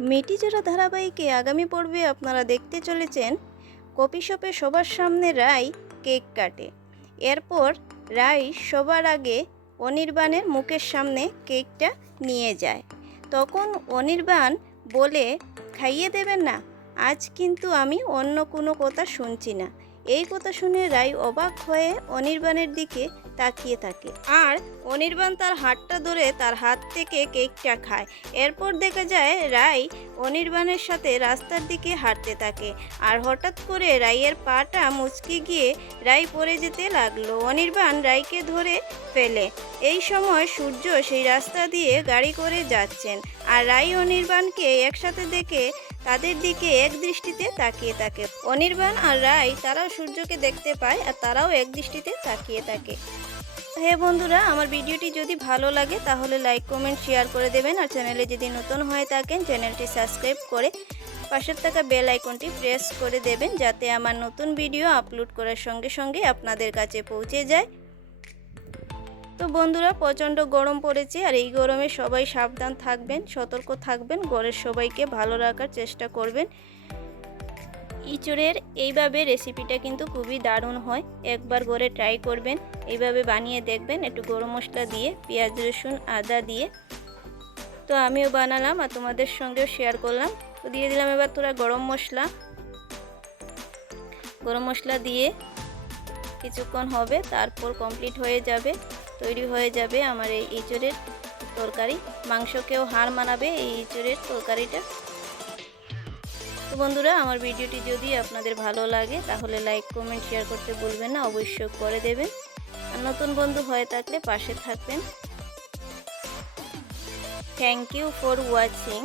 মিটিজোড়া ধারাবাহিকে আগামী পর্বে আপনারা দেখতে চলেছেন কফি শপে সবার সামনে রাই কেক কাটে। এরপর রাই সবার আগে অনির্বাণের মুখের সামনে কেকটা নিয়ে যায়। তখন অনির্বাণ বলে, খাইয়ে দেবেন না, আজ কিন্তু আমি অন্য কোনো কথা শুনছি না। এই কথা শুনে রাই অবাক হয়ে অনির্বাণের দিকে তাকিয়ে থাকে, আর অনির্বাণ তার হাতটা ধরে তার হাত থেকে কেকটা খায়। এরপর দেখা যায় রাই অনির্বাণের সাথে রাস্তার দিকে হাঁটতে থাকে, আর হঠাৎ করে রাইয়ের পাটা মুচকে গিয়ে রাই পড়ে যেতে লাগলো। অনির্বাণ রাইকে ধরে ফেলে। এই সময় সূর্য সেই রাস্তা দিয়ে গাড়ি করে যাচ্ছেন, আর রাই অনির্বাণকে একসাথে দেখে তাদের দিকে এক দৃষ্টিতে তাকিয়ে থাকে। অনির্বাণ আর রাই তারাও সূর্যকে দেখতে পায়, আর তারাও এক দৃষ্টিতে তাকিয়ে থাকে। হ্যাঁ বন্ধুরা, আমার ভিডিওটি যদি ভালো লাগে তাহলে লাইক কমেন্ট শেয়ার করে দেবেন, আর চ্যানেলে যদি নতুন হয়ে থাকেন চ্যানেলটি সাবস্ক্রাইব করে পাশের থাকা বেল আইকনটি প্রেস করে দেবেন, যাতে আমার নতুন ভিডিও আপলোড করার সঙ্গে সঙ্গে আপনাদের কাছে পৌঁছে যায়। তো বন্ধুরা, প্রচণ্ড গরম পড়েছে, আর এই গরমে সবাই সাবধান থাকবেন, সতর্ক থাকবেন, ঘরের সবাইকে ভালো রাখার চেষ্টা করবেন। ইঁচড়ের এইভাবে রেসিপিটা কিন্তু খুবই দারুণ হয়, একবার ঘরে ট্রাই করবেন, এইভাবে বানিয়ে দেখবেন। একটু গরম মশলা দিয়ে, পেঁয়াজ রসুন আদা দিয়ে তো আমিও বানালাম আর তোমাদের সঙ্গেও শেয়ার করলাম। তো দিয়ে দিলাম এবার তোরা গরম মশলা দিয়ে কিছুক্ষণ হবে, তারপর কমপ্লিট হয়ে যাবে, তৈরি হয়ে যাবে আমার এই ইঁচড়ের তরকারি। মাংসকেও হার মানাবে এই ইঁচড়ের তরকারিটা। তো বন্ধুরা, আমার ভিডিওটি যদি আপনাদের ভালো লাগে তাহলে লাইক কমেন্ট শেয়ার করতে ভুলবেন না, অবশ্যই করে দেবেন। আর নতুন বন্ধু হয়ে থাকলে পাশে থাকবেন। Thank you for watching.